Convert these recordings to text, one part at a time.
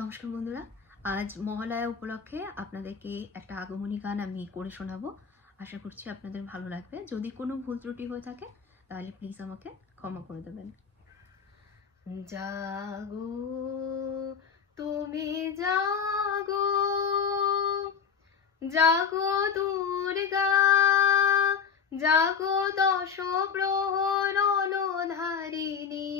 নমস্কার বন্ধুরা, আজ মহালয়া উপলক্ষে আপনাদেরকে একটা আগমনী গান আমি করে শোনাবো। আশা করছি আপনাদের ভালো লাগবে। যদি কোনো ভুল ত্রুটি হয়ে থাকে তাহলে প্লিজ আমাকে ক্ষমা করে দেবেন। জাগো তুমি জাগো, জাগো দুর্গা, জাগো দশ প্রহরণ ধারিণী,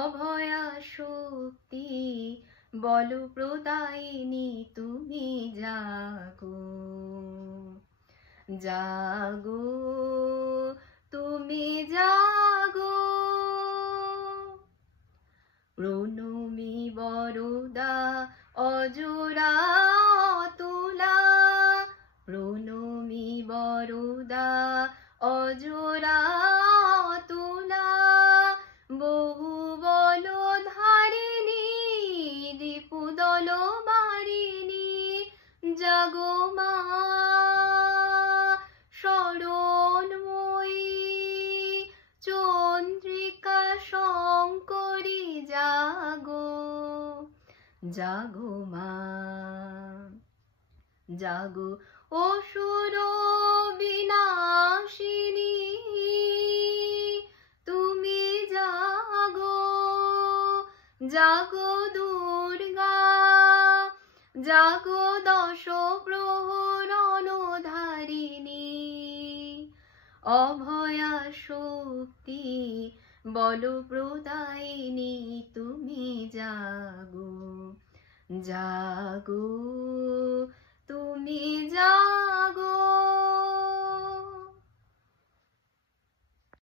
অভয়া শক্তি বল প্রদায়িনী তুমি জাগো, জাগো তুমি জাগো। প্রণমী বরদা অজোড়া তুলা, প্রণমী বরদা অজোড়া তুলা, বহু বল ধারিণী রিপুদল বারিণী, জাগো মা শরণময়ী চন্দ্রিকা শঙ্করী, জাগো জাগো মা, জাগো অসুর বিনাশিনী তুমি জাগো, জাগো দুর্গা, জাগো দশ প্রহরণ ধারিণী, অভয়া শক্তি বল প্রদায়িনী তুমি জাগো, জাগো তুমি জাগো।